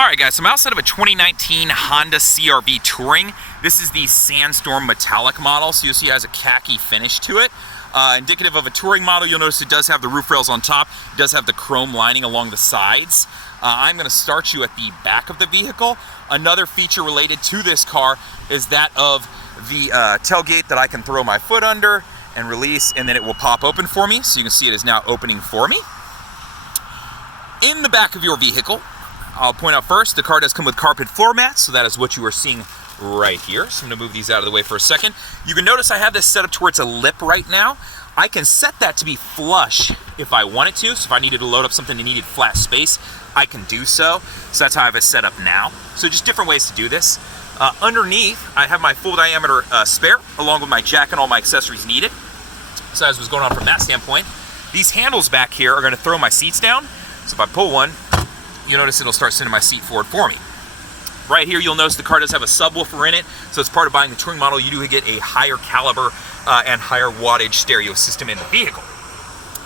Alright guys, so I'm outside of a 2019 Honda CR-V Touring. This is the Sandstorm Metallic model, so you'll see it has a khaki finish to it. Indicative of a touring model, you'll notice it does have the roof rails on top. It does have the chrome lining along the sides. I'm going to start you at the back of the vehicle. Another feature related to this car is that of the tailgate that I can throw my foot under and release, and then it will pop open for me. So you can see it is now opening for me. In the back of your vehicle, I'll point out first, the car does come with carpet floor mats, so that is what you are seeing right here. So I'm going to move these out of the way for a second. You can notice I have this set up to where it's a lip right now. I can set that to be flush if I wanted to, so if I needed to load up something that needed flat space, I can do so. So that's how I have it set up now. So just different ways to do this. Underneath, I have my full diameter spare, along with my jack and all my accessories needed. So as was going on from that standpoint, these handles back here are going to throw my seats down. So if I pull one, you'll notice it'll start sending my seat forward for me. Right here, you'll notice the car does have a subwoofer in it, so as part of buying the touring model, you do get a higher caliber and higher wattage stereo system in the vehicle.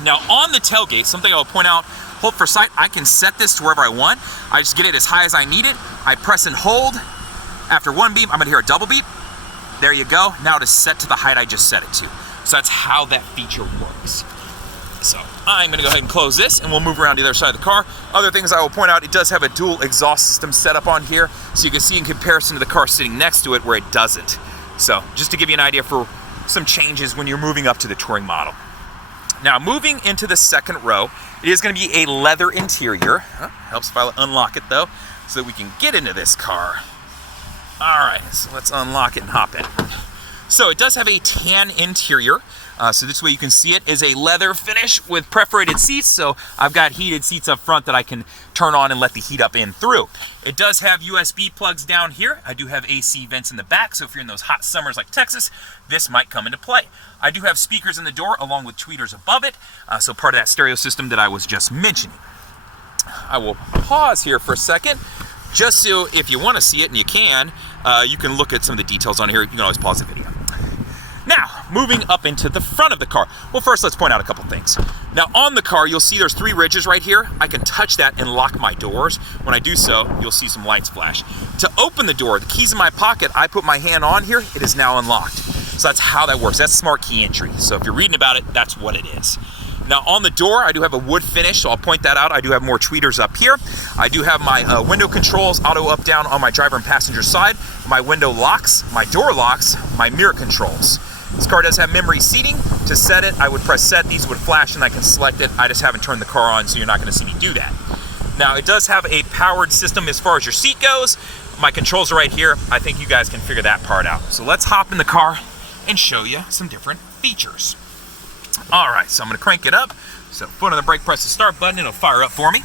Now, on the tailgate, something I'll point out, hold for sight, I can set this to wherever I want. I just get it as high as I need it. I press and hold. After one beep, I'm gonna hear a double beep. There you go. Now it is set to the height I just set it to. So that's how that feature works. So I'm going to go ahead and close this, and we'll move around to the other side of the car. Other things I will point out, it does have a dual exhaust system set up on here, so you can see in comparison to the car sitting next to it where it doesn't. So just to give you an idea for some changes when you're moving up to the touring model. Now moving into the second row, it is going to be a leather interior. Helps if I unlock it though, so that we can get into this car. All right, so let's unlock it and hop in. So it does have a tan interior. So this way you can see it is a leather finish with perforated seats. So I've got heated seats up front that I can turn on and let the heat up in through. It does have USB plugs down here. I do have AC vents in the back. So if you're in those hot summers like Texas, this might come into play. I do have speakers in the door along with tweeters above it. So part of that stereo system that I was just mentioning. I will pause here for a second. Just so if you want to see it, and you can look at some of the details on here. You can always pause the video. Now, moving up into the front of the car. Well, first let's point out a couple things. Now on the car, you'll see there's 3 ridges right here. I can touch that and lock my doors. When I do so, you'll see some lights flash. To open the door, the key's in my pocket, I put my hand on here, it is now unlocked. So that's how that works. That's smart key entry. So if you're reading about it, that's what it is. Now on the door, I do have a wood finish, so I'll point that out. I do have more tweeters up here. I do have my window controls, auto up down on my driver and passenger side, my window locks, my door locks, my mirror controls. This car does have memory seating. To set it, I would press set, these would flash and I can select it. I just haven't turned the car on, so you're not gonna see me do that. Now it does have a powered system as far as your seat goes. My controls are right here. I think you guys can figure that part out. So let's hop in the car and show you some different features. All right, so I'm gonna crank it up. So foot on the brake, press the start button, it'll fire up for me.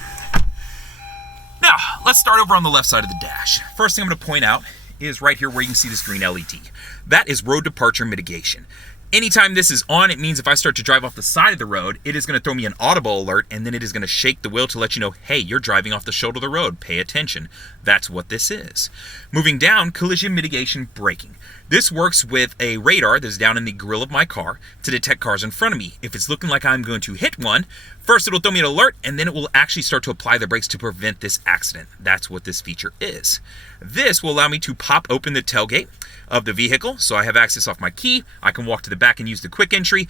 Now, let's start over on the left side of the dash. First thing I'm gonna point out is right here where you can see this green LED. That is road departure mitigation. Anytime this is on, it means if I start to drive off the side of the road, it is going to throw me an audible alert, and then it is going to shake the wheel to let you know, hey, you're driving off the shoulder of the road, pay attention. That's what this is. Moving down, collision mitigation braking. This works with a radar that's down in the grill of my car to detect cars in front of me. If it's looking like I'm going to hit one, first it'll throw me an alert, and then it will actually start to apply the brakes to prevent this accident. That's what this feature is. This will allow me to pop open the tailgate of the vehicle, so I have access off my key. I can walk to the back and use the quick entry,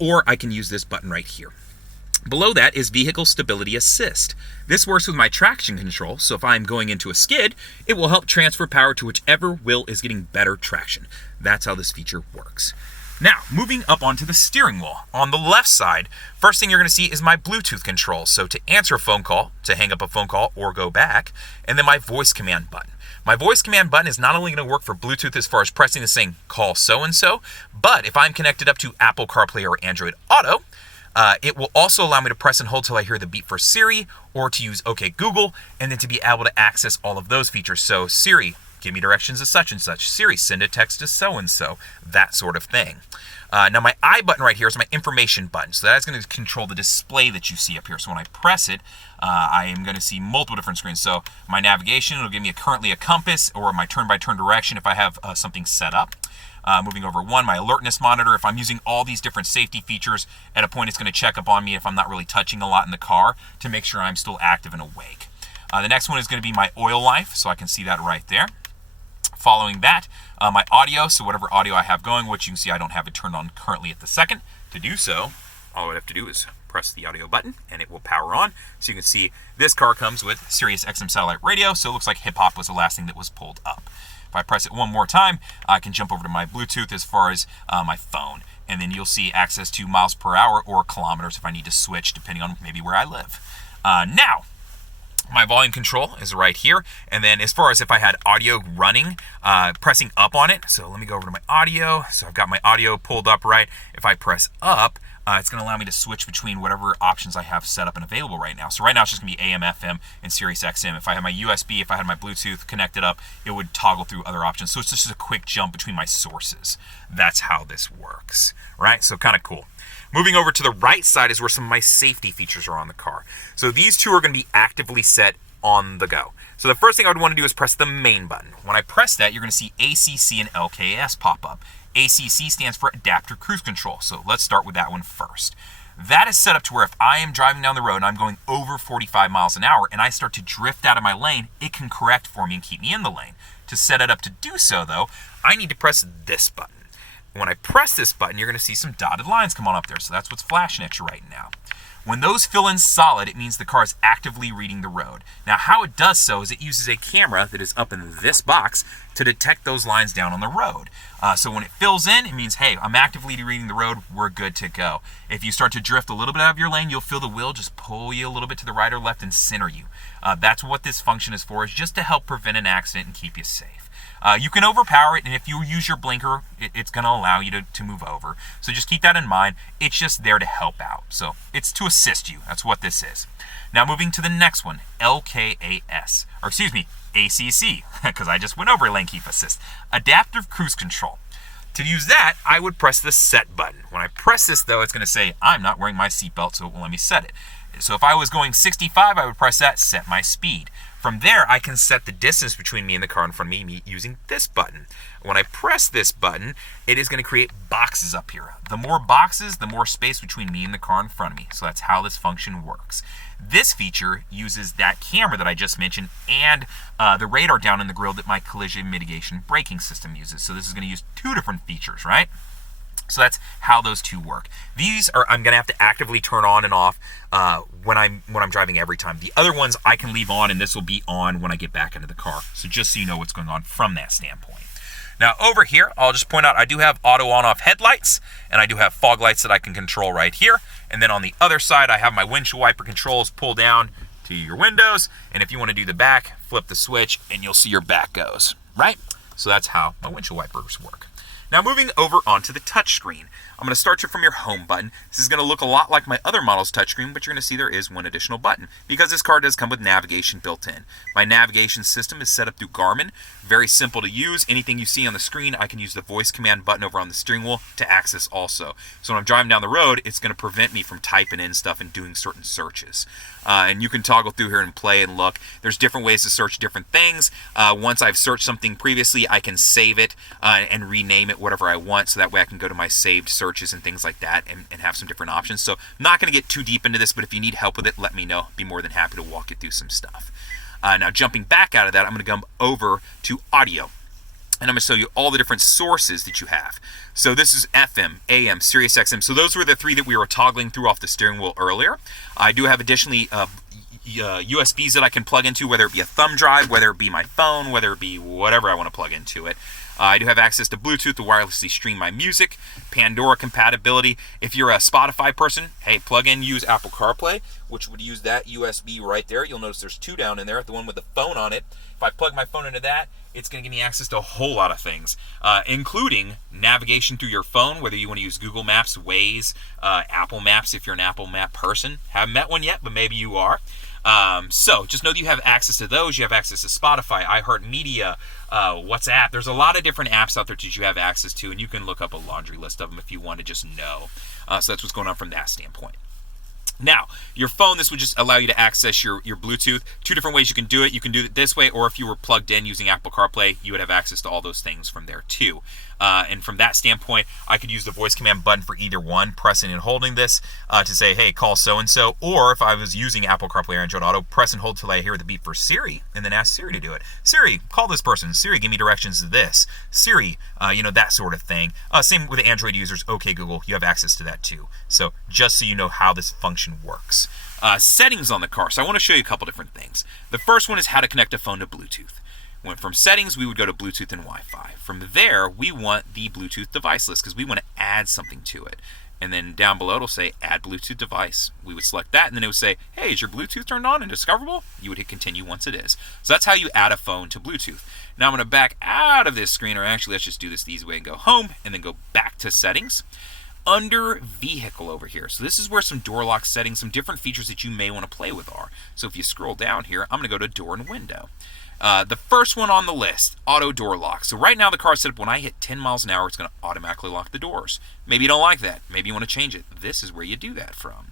or I can use this button right here. Below that is Vehicle Stability Assist. This works with my traction control, so if I'm going into a skid, it will help transfer power to whichever wheel is getting better traction. That's how this feature works. Now, moving up onto the steering wheel. On the left side, first thing you're going to see is my Bluetooth controls. So to answer a phone call, to hang up a phone call or go back, and then my voice command button. My voice command button is not only going to work for Bluetooth as far as pressing and saying, call so-and-so, but if I'm connected up to Apple CarPlay or Android Auto, it will also allow me to press and hold till I hear the beep for Siri, or to use OK Google, and then to be able to access all of those features. So Siri, give me directions to such and such. Siri, send a text to so-and-so, that sort of thing. Now my I button right here is my information button. So that is going to control the display that you see up here. So when I press it, I am going to see multiple different screens. So my navigation, it'll give me currently a compass, or my turn-by-turn direction if I have something set up. Moving over my alertness monitor. If I'm using all these different safety features, at a point it's going to check up on me if I'm not really touching a lot in the car to make sure I'm still active and awake. The next one is going to be my oil life, so I can see that right there. Following that, my audio, so whatever audio I have going, which you can see I don't have it turned on currently at the second. To do so, all I have to do is press the audio button and it will power on. So you can see this car comes with Sirius XM satellite radio, so it looks like hip hop was the last thing that was pulled up. If I press it one more time, I can jump over to my Bluetooth as far as my phone, and then you'll see access to miles per hour or kilometers if I need to switch, depending on maybe where I live. Now, my volume control is right here, and then as far as if I had audio running, pressing up on it, so let me go over to my audio. So I've got my audio pulled up right. If I press up, it's going to allow me to switch between whatever options I have set up and available right now. So right now it's just going to be AM, FM, and Sirius XM. If I had my USB, if I had my Bluetooth connected up, it would toggle through other options. So it's just a quick jump between my sources. That's how this works, right? So kind of cool. Moving over to the right side is where some of my safety features are on the car. So these two are going to be actively set on the go. So the first thing I would want to do is press the main button. When I press that, you're going to see ACC and LKS pop up. ACC stands for Adaptive Cruise Control, so let's start with that one first. That is set up to where if I am driving down the road and I'm going over 45 miles an hour and I start to drift out of my lane, it can correct for me and keep me in the lane. To set it up to do so, though, I need to press this button. When I press this button, you're going to see some dotted lines come on up there, so that's what's flashing at you right now. When those fill in solid, it means the car is actively reading the road. Now, how it does so is it uses a camera that is up in this box to detect those lines down on the road. So when it fills in, it means, hey, I'm actively reading the road, we're good to go. If you start to drift a little bit out of your lane, you'll feel the wheel just pull you a little bit to the right or left and center you. That's what this function is for, is just to help prevent an accident and keep you safe. You can overpower it, and if you use your blinker, it's going to allow you to move over. So just keep that in mind. It's just there to help out. So it's to assist you. That's what this is. Now moving to the next one, LKAS, or excuse me, ACC, because I just went over Lane Keep Assist. Adaptive Cruise Control. To use that, I would press the set button. When I press this, though, it's going to say, I'm not wearing my seatbelt, so it will let me set it. So if I was going 65, I would press that, set my speed. From there, I can set the distance between me and the car in front of me using this button. When I press this button, it is going to create boxes up here. The more boxes, the more space between me and the car in front of me. So that's how this function works. This feature uses that camera that I just mentioned and the radar down in the grille that my collision mitigation braking system uses. So this is going to use two different features, right? So that's how those two work. These are I'm going to have to actively turn on and off when I'm driving every time. The other ones I can leave on, and this will be on when I get back into the car. So just so you know what's going on from that standpoint. Now over here, I'll just point out I do have auto on-off headlights, and I do have fog lights that I can control right here. And then on the other side, I have my windshield wiper controls pull down to your windows. And if you want to do the back, flip the switch, and you'll see your back goes, right? So that's how my windshield wipers work. Now moving over onto the touchscreen. I'm going to start you from your home button. This is going to look a lot like my other model's touchscreen, but you're going to see there is one additional button because this car does come with navigation built in. My navigation system is set up through Garmin. Very simple to use. Anything you see on the screen, I can use the voice command button over on the steering wheel to access also. So when I'm driving down the road, it's going to prevent me from typing in stuff and doing certain searches. And you can toggle through here and play and look. There's different ways to search different things. Once I've searched something previously, I can save it and rename it whatever I want, so that way I can go to my saved searches and things like that and have some different options. So I'm not going to get too deep into this, but if you need help with it, let me know. Be more than happy to walk you through some stuff. Now jumping back out of that, I'm going to come over to audio. And I'm going to show you all the different sources that you have. So this is FM, AM, Sirius XM. So those were the three that we were toggling through off the steering wheel earlier. I do have additionally USBs that I can plug into, whether it be a thumb drive, whether it be my phone, whether it be whatever I want to plug into it. I do have access to Bluetooth to wirelessly stream my music, Pandora compatibility. If you're a Spotify person, hey, plug in, use Apple CarPlay, which would use that USB right there. You'll notice there's two down in there, the one with the phone on it. If I plug my phone into that, it's going to give me access to a whole lot of things, including navigation through your phone, whether you want to use Google Maps, Waze, Apple Maps if you're an Apple Map person. Haven't met one yet, but maybe you are. So just know that you have access to those. You have access to Spotify, iHeartMedia, WhatsApp. There's a lot of different apps out there that you have access to, and you can look up a laundry list of them if you want to just know. So that's what's going on from that standpoint. Now, your phone, this would just allow you to access your Bluetooth. Two different ways you can do it. You can do it this way, or if you were plugged in using Apple CarPlay, you would have access to all those things from there too. And from that standpoint, I could use the voice command button for either one, pressing and holding this to say, hey, call so-and-so. Or if I was using Apple CarPlay or Android Auto, press and hold till I hear the beep for Siri, and then ask Siri to do it. Siri, call this person. Siri, give me directions to this. Siri, that sort of thing. Same with the Android users. Okay, Google, you have access to that too. So just so you know how this function works. Settings on the car. So I want to show you a couple different things. The first one is how to connect a phone to Bluetooth. Went from settings, we would go to Bluetooth and Wi-Fi. From there, we want the Bluetooth device list because we want to add something to it. And then down below, it'll say add Bluetooth device. We would select that, and then it would say, hey, is your Bluetooth turned on and discoverable? You would hit continue once it is. So that's how you add a phone to Bluetooth. Now I'm going to back out of this screen, or actually let's just do this the easy way and go home, and then go back to settings. Under vehicle over here. So this is where some door lock settings, some different features that you may want to play with are. So if you scroll down here, I'm going to go to door and window. The first one on the list, auto door lock. So right now the car is set up when I hit 10 miles an hour, it's going to automatically lock the doors. Maybe you don't like that. Maybe you want to change it. This is where you do that from.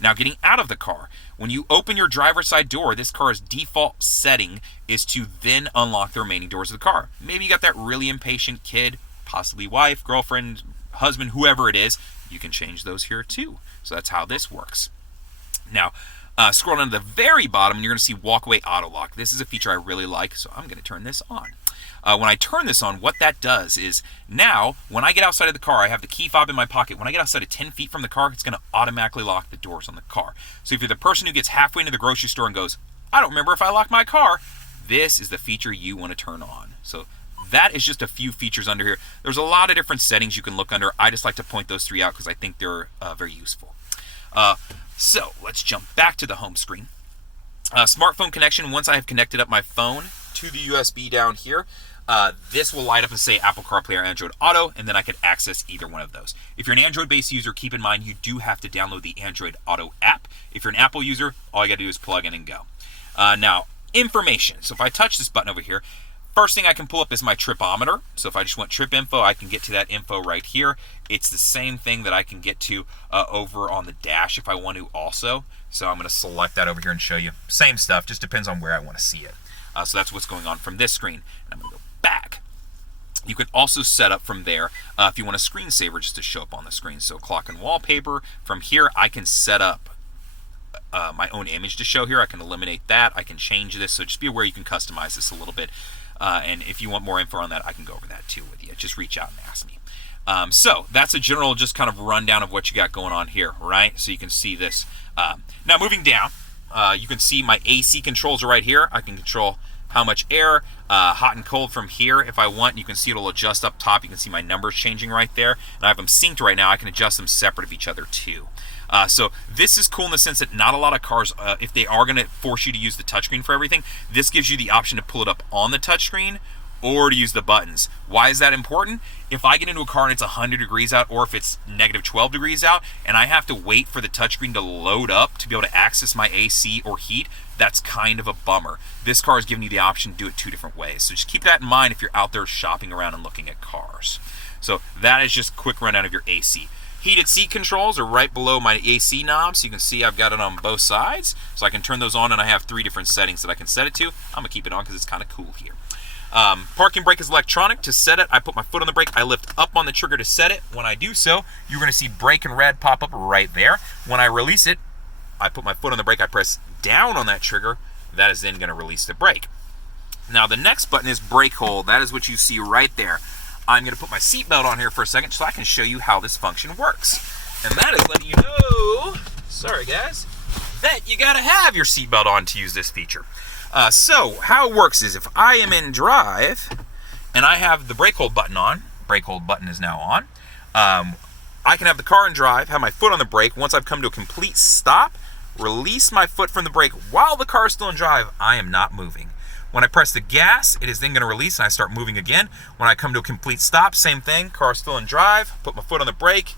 Now getting out of the car, when you open your driver's side door, this car's default setting is to then unlock the remaining doors of the car. Maybe you got that really impatient kid, possibly wife, girlfriend, husband, whoever it is, you can change those here too. So that's how this works. Now, scroll down to the very bottom, and you're going to see walkaway auto lock. This is a feature I really like, so I'm going to turn this on. When I turn this on, what that does is now, when I get outside of the car, I have the key fob in my pocket. When I get outside of 10 feet from the car, it's going to automatically lock the doors on the car. So if you're the person who gets halfway into the grocery store and goes, I don't remember if I locked my car, this is the feature you want to turn on. So that is just a few features under here. There's a lot of different settings you can look under. I just like to point those three out because I think they're very useful. So let's jump back to the home screen. Smartphone connection, once I have connected up my phone to the USB down here, this will light up and say Apple CarPlay or Android Auto, and then I could access either one of those. If you're an Android-based user, keep in mind you do have to download the Android Auto app. If you're an Apple user, all you got to do is plug in and go. Now, information. So if I touch this button over here, first thing I can pull up is my tripometer. So if I just want trip info, I can get to that info right here. It's the same thing that I can get to over on the dash if I want to also. So I'm going to select that over here and show you. Same stuff, just depends on where I want to see it. So that's what's going on from this screen. And I'm going to go back. You can also set up from there if you want a screensaver just to show up on the screen. So clock and wallpaper. From here, I can set up my own image to show here. I can eliminate that. I can change this. So just be aware you can customize this a little bit. And if you want more info on that, I can go over that too with you. Just reach out and ask me. So that's a general just kind of rundown of what you got going on here, right? So you can see this. Now moving down, you can see my AC controls are right here. I can control how much air, hot and cold from here if I want. You can see it'll adjust up top. You can see my numbers changing right there. And I have them synced right now. I can adjust them separate of each other too. So this is cool in the sense that not a lot of cars, if they are going to force you to use the touchscreen for everything, this gives you the option to pull it up on the touchscreen or to use the buttons. Why is that important? If I get into a car and it's 100 degrees out, or if it's negative 12 degrees out, and I have to wait for the touchscreen to load up to be able to access my AC or heat, that's kind of a bummer. This car is giving you the option to do it two different ways. So just keep that in mind if you're out there shopping around and looking at cars. So that is just a quick rundown of your AC. Heated seat controls are right below my AC knob, so you can see I've got it on both sides. So I can turn those on, and I have 3 different settings that I can set it to. I'm going to keep it on because it's kind of cool here. Parking brake is electronic. To set it, I put my foot on the brake. I lift up on the trigger to set it. When I do so, you're going to see brake in red pop up right there. When I release it, I put my foot on the brake. I press down on that trigger. That is then going to release the brake. Now, the next button is brake hold. That is what you see right there. I'm going to put my seatbelt on here for a second so I can show you how this function works. And that is letting you know, sorry guys, that you got to have your seatbelt on to use this feature. So how it works is if I am in drive and I have the brake hold button on, brake hold button is now on, I can have the car in drive, have my foot on the brake. Once I've come to a complete stop, release my foot from the brake while the car is still in drive, I am not moving. When I press the gas, it is then going to release and I start moving again. When I come to a complete stop, same thing, car is still in drive, put my foot on the brake,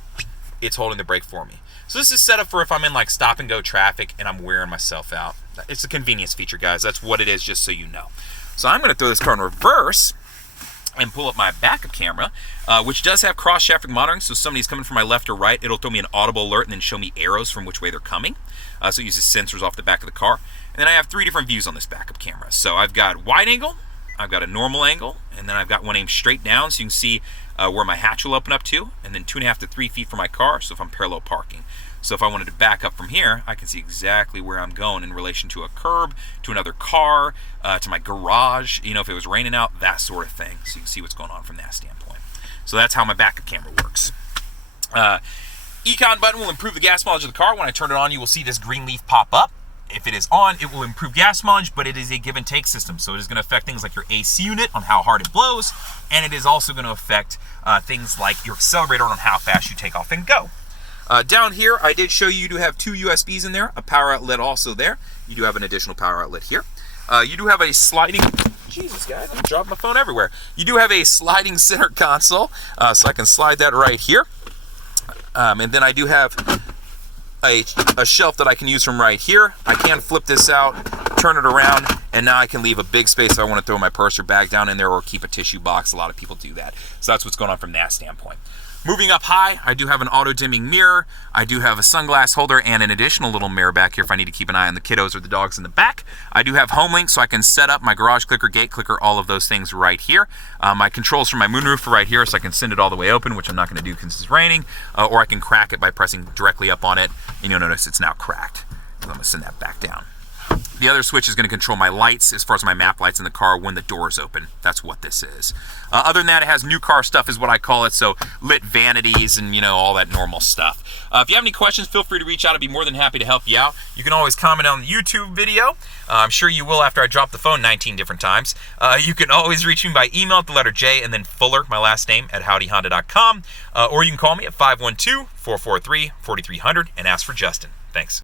it's holding the brake for me. So this is set up for if I'm in like stop and go traffic and I'm wearing myself out. It's a convenience feature, guys. That's what it is, just so you know. So I'm going to throw this car in reverse and pull up my backup camera, which does have cross traffic monitoring. So if somebody's coming from my left or right, it'll throw me an audible alert and then show me arrows from which way they're coming. So it uses sensors off the back of the car. And then I have 3 different views on this backup camera. So I've got wide angle, I've got a normal angle, and then I've got one aimed straight down, so you can see where my hatch will open up to, and then 2.5 to 3 feet from my car, so if I'm parallel parking. So if I wanted to back up from here, I can see exactly where I'm going in relation to a curb, to another car, to my garage, you know, if it was raining out, that sort of thing. So you can see what's going on from that standpoint. So that's how my backup camera works. Econ button will improve the gas mileage of the car. When I turn it on, you will see this green leaf pop up. If it is on, it will improve gas mileage, but it is a give and take system. So it is going to affect things like your AC unit on how hard it blows, and it is also going to affect things like your accelerator on how fast you take off and go. Down here, I did show you to have 2 USBs in there, a power outlet also there. You do have an additional power outlet here. You do have a sliding, Jesus guys, I'm dropping my phone everywhere. You do have a sliding center console, so I can slide that right here. And then I do have a shelf that I can use from right here. I can flip this out, turn it around, and now I can leave a big space if I want to throw my purse or bag down in there or keep a tissue box. A lot of people do that. So that's what's going on from that standpoint. Moving up high, I do have an auto-dimming mirror. I do have a sunglass holder and an additional little mirror back here if I need to keep an eye on the kiddos or the dogs in the back. I do have home link, so I can set up my garage clicker, gate clicker, all of those things right here. My controls from my moonroof are right here, so I can send it all the way open, which I'm not going to do because it's raining, or I can crack it by pressing directly up on it, and you'll notice it's now cracked. So I'm going to send that back down. The other switch is going to control my lights as far as my map lights in the car when the doors open. That's what this is. Other than that, it has new car stuff is what I call it, so lit vanities and, you know, all that normal stuff. If you have any questions, feel free to reach out. I'd be more than happy to help you out. You can always comment on the YouTube video. I'm sure you will after I drop the phone 19 different times. You can always reach me by email at the letter J and then Fuller, my last name, at howdyhonda.com. Or you can call me at 512-443-4300 and ask for Justin. Thanks.